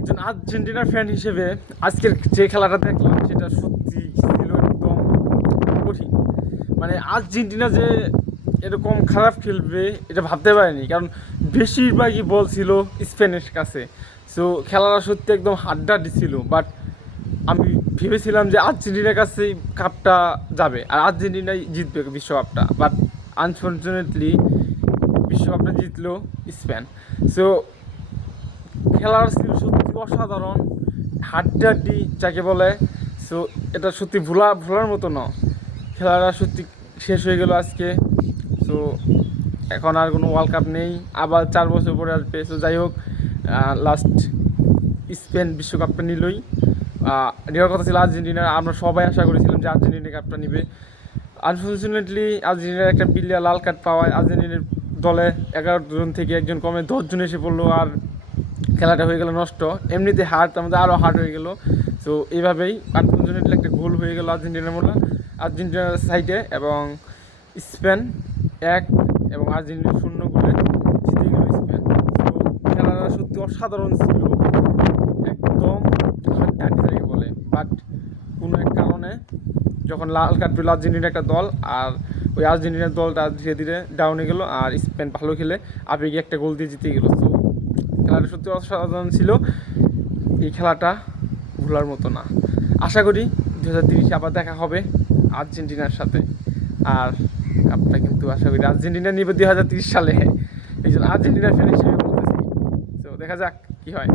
একজন আর্জেন্টিনার ফ্যান হিসেবে আজকের যে খেলাটা দেখলাম সেটা সত্যি ছিল একদম কঠিন। মানে আর্জেন্টিনা যে এরকম খারাপ খেলবে এটা ভাবতে পারিনি, কারণ বেশিরভাগই বল ছিল স্পেনের কাছে। সো খেলাটা সত্যি একদম হাড্ডাহাড্ডি ছিল, বাট আমি ভেবেছিলাম যে আর্জেন্টিনার কাছে কাপটা যাবে আর আর্জেন্টিনাই জিতবে বিশ্বকাপটা, বাট আনফর্চুনেটলি বিশ্বকাপটা জিতলো স্পেন। সো খেলার ছিল সত্যি অসাধারণ, হাড্ডাহাড্ডি যাকে বলে। সো এটা সত্যি ভোলার মতো না। খেলাটা সত্যি শেষ হয়ে গেল আজকে। সো এখন আর কোনো ওয়ার্ল্ড কাপ নেই, আবার 4 বছর পরে আসবে। সো যাই হোক, লাস্ট স্পেন বিশ্বকাপটা নিলই। নেওয়ার কথা ছিল আর্জেন্টিনার, আমরা সবাই আশা করেছিলাম যে আর্জেন্টিনা কাপটা নিবে। আনফর্চুনেটলি আর্জেন্টিনার একটা বিলিয়া লাল কার্ড পাওয়ায় আর্জেন্টিনার দলে 11 জন থেকে একজন কমে 10 জন এসে পড়লো, আর খেলাটা হয়ে গেল নষ্ট। এমনিতে হার্ড, আমাদের আরও হার্ড হয়ে গেল। সো এইভাবেই আনফর্চুনেটলি একটা গোল হয়ে গেল আর্জেন্টিনার সাইডে, এবং স্পেন 1 এবং আর্জেন্টিনা 0 গোলে জিতে গেল স্পেন। তো খেলাটা সত্যি অসাধারণ ছিল, একদম হাড্ডাহাড্ডি যাকে বলে। বাট কোনো এক কারণে যখন লাল কার্ড পেল আর্জেন্টিনা একটা দল, আর ওই আর্জেন্টিনার দলটা ধীরে ধীরে ডাউনে গেল, আর স্পেন ভালো খেলে আবেগে একটা গোল দিয়ে জিতে গেল। তো খেলাটা সত্যি অসাধারণ ছিল। এই খেলাটা ভোলার মতো না। আশা করি 2030 আবার দেখা হবে আর্জেন্টিনার সাথে, আর কাপটা কিন্তু আশা করি আর্জেন্টিনা নিবে 2030 সালে। এই জন্য আর্জেন্টিনার ফ্যান হিসেবে বলতেছি। তো দেখা যাক কী হয়।